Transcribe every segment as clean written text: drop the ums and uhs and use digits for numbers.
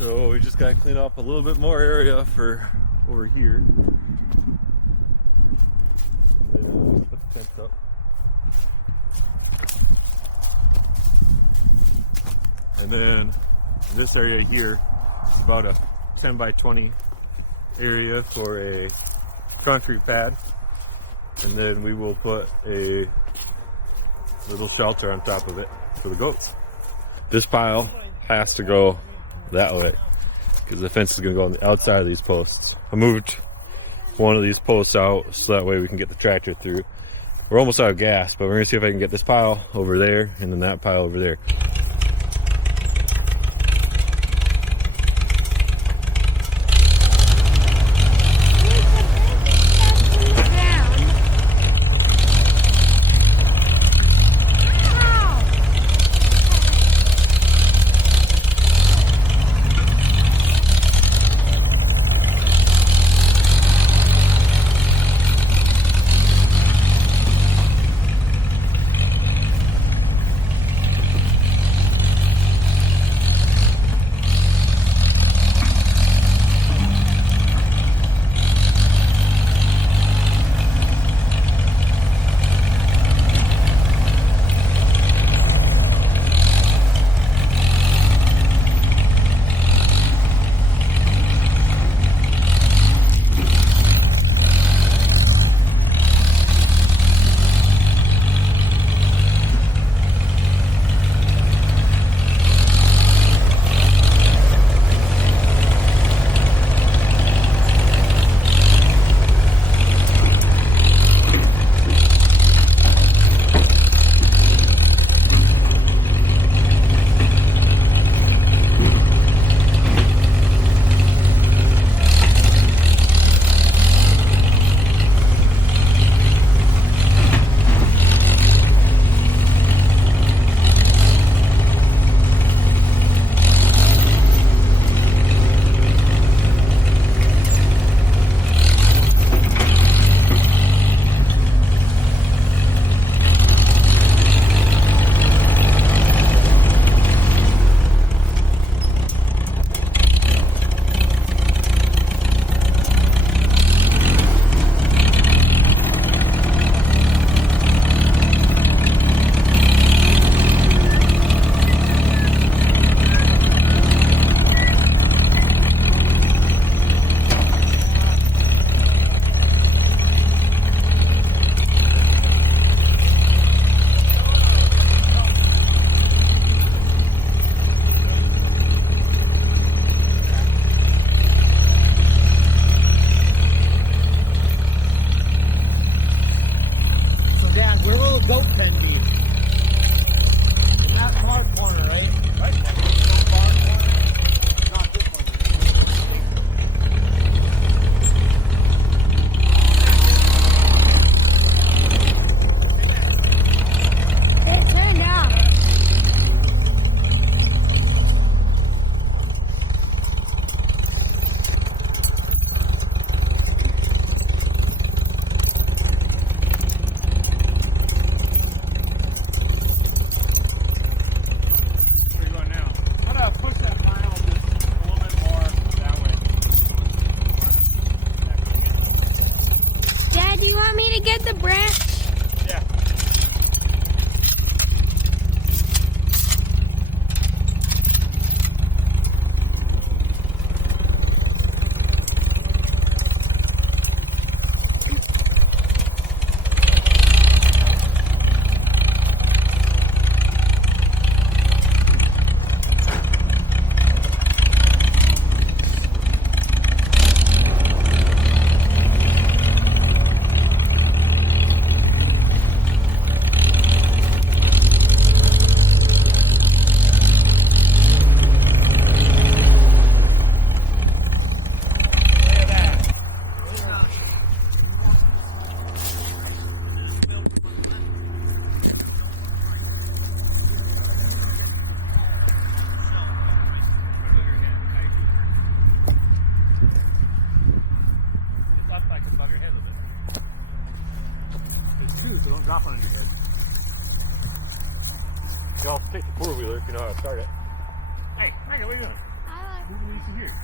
So we just got to clean up a little bit more area for over here. And then put the fence up. And then this area here is about a 10 by 20 area for a concrete pad. And then we will put a little shelter on top of it for the goats. This pile has to go that way because the fence is going to go on the outside of these posts. I moved one of these posts out so that way we can get the tractor through. We're almost out of gas, but we're going to see if I can get this pile over there and then that pile over there. Goat pen be? Not far corner, right? Right. Not far corner. Not this one. It turned out. Dad, do you want me to get the branch? Yeah. So don't drop on anything. Y'all take the four-wheeler if you know how to start it. Hey, Megan, what are you doing? I like Who do we see here?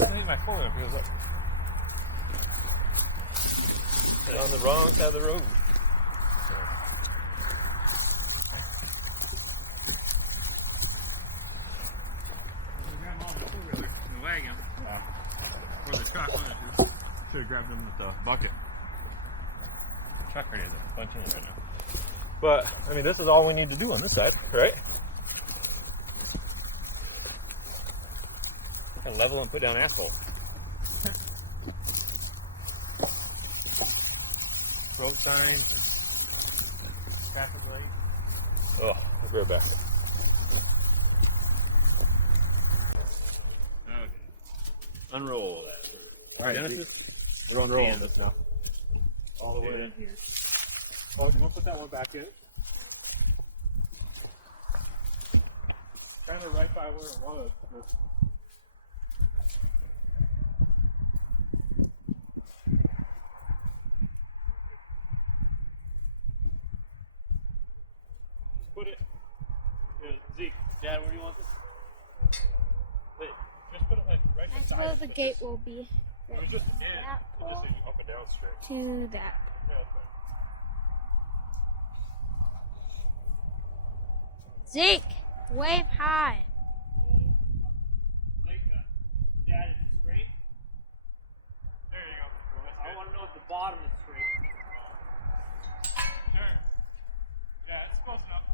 I think my phone up here. Look. They're on the wrong side of the road. The wagon. Or the truck. Should have grabbed them with the bucket. Truck right there. Bunch in right now. But I mean, this is all we need to do on this side, right? And level and put down asphalt. Road signs. Traffic lights. Oh, I'll be right back. Okay. Unroll that. All right, Genesis. we're on roll on this now. All the way in here. Oh, you want to put that one back in? Kind of right by where it was. Put it. Zeke, Dad, where do you want this? Wait, just put it like right That's beside where it. the gate will be. It was just That just pole up and down straight. to that. Yeah, Zeke, wave high. like that. Dad, is it straight? There you go. I want to know if the bottom is straight. Sure. Yeah, it's close enough.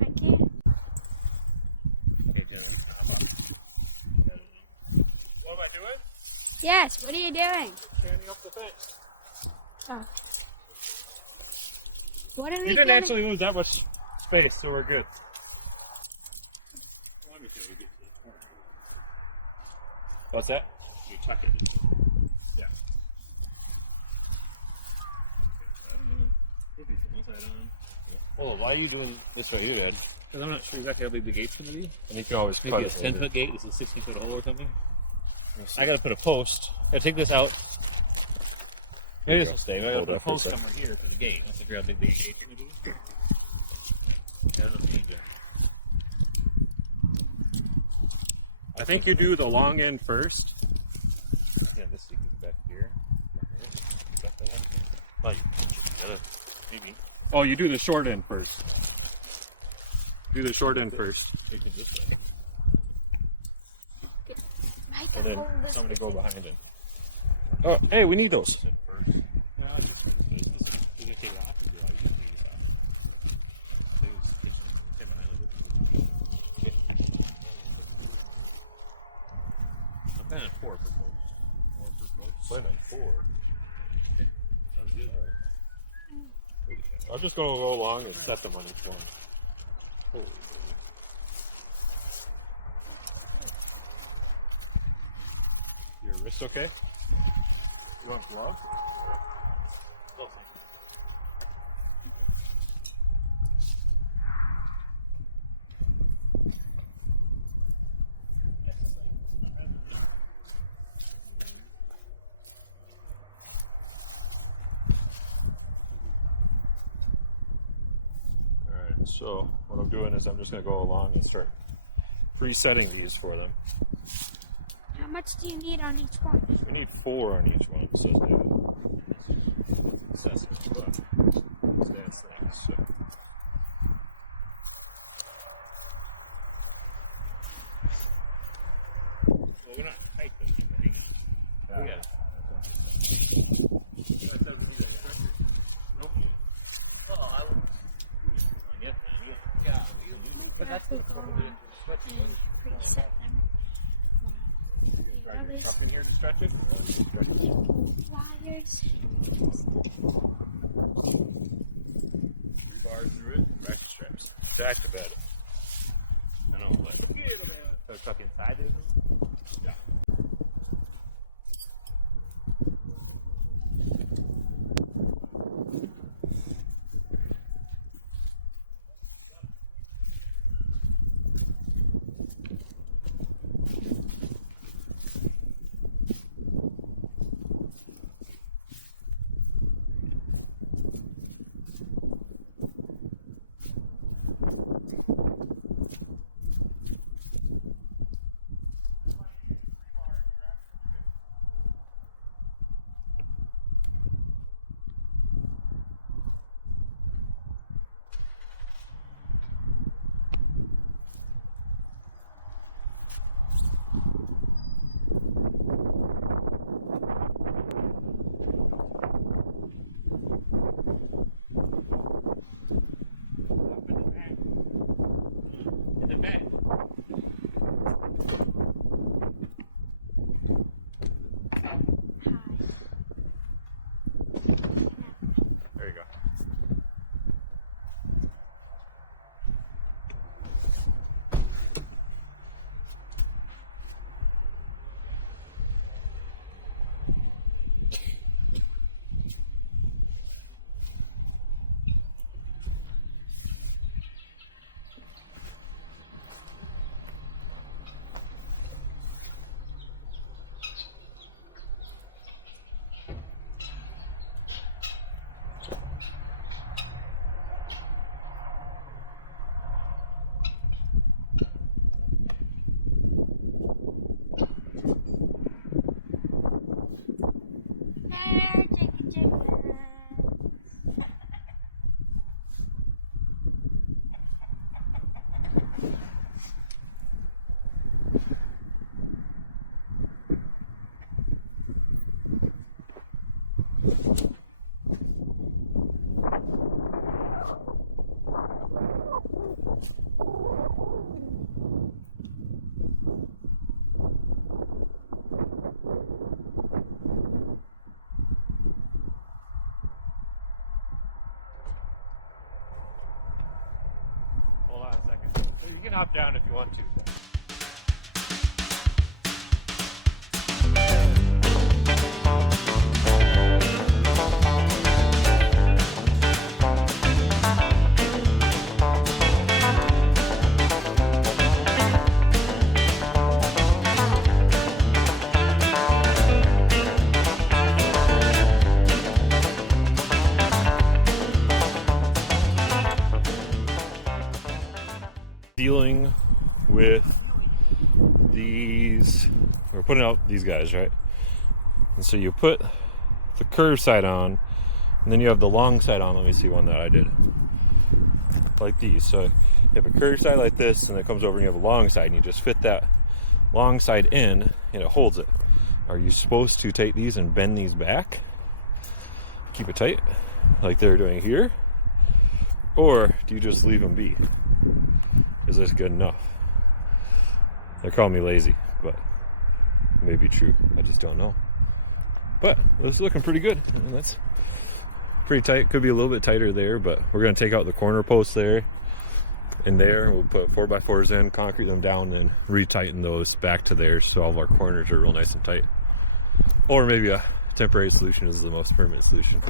I can't. What am I doing? Yes, what are you doing? Standing up the fence. Oh. What are we You didn't doing? actually lose that much space, so we're good. What's that? You tuck it. Yeah. Oh, why are you doing this right here, Ed? Because I'm not sure exactly how big the gate's going to be. And you can always Maybe cut it's it 10 later. foot gate. This is a 16 foot hole or something. I got to put a post. I take this out. Maybe this will stay. But I got to Hold put a that for a post sec. somewhere here for the gate. Let's figure out how big the gate's going to be. I don't know if you need to. I think you do the long end first. Yeah, this thing is back here. Oh, you gotta maybe Oh, you do the short end first. Do the short end first. take it this way. I And can then hold this. somebody go behind it. Oh, hey, we need those. Sit first. No, I just you can take it off or do I just take it off? So you just take behind it. I'm planning on 4 per post. 4 per post. Plan on 4. Sounds good. I'm just gonna go along and set them on each one. Holy moly. Your wrist okay? You want gloves? Alright, so what I'm doing is I'm just going to go along and start presetting these for them. How much do you need on each one? We need 4 on each one, says David. Says but stands things, so. Well, we're not tight though. Hang on. We got But that's the preset them. Wow. You please. Up in here to stretch it. Pliers. Bar through it. Ratchet straps. Back to bed. I don't know what. So tuck inside it? Yeah. In the back. There you go. There, chicken chicken. Hold on a second. So you can hop down if you want to. Dealing with these, we're putting out these guys, right? And so you put the curved side on, and then you have the long side on. Let me see one that I did. Like these. So you have a curved side like this, and it comes over and you have a long side, and you just fit that long side in, and it holds it. Are you supposed to take these and bend these back? Keep it tight, like they're doing here? Or do you just leave them be? Is this good enough? They're calling me lazy, but it may be true. I just don't know. But it's looking pretty good. And that's pretty tight. Could be a little bit tighter there, but we're going to take out the corner posts there and there. We'll put 4x4s in, concrete them down, and retighten those back to there so all of our corners are real nice and tight. Or maybe a temporary solution is the most permanent solution.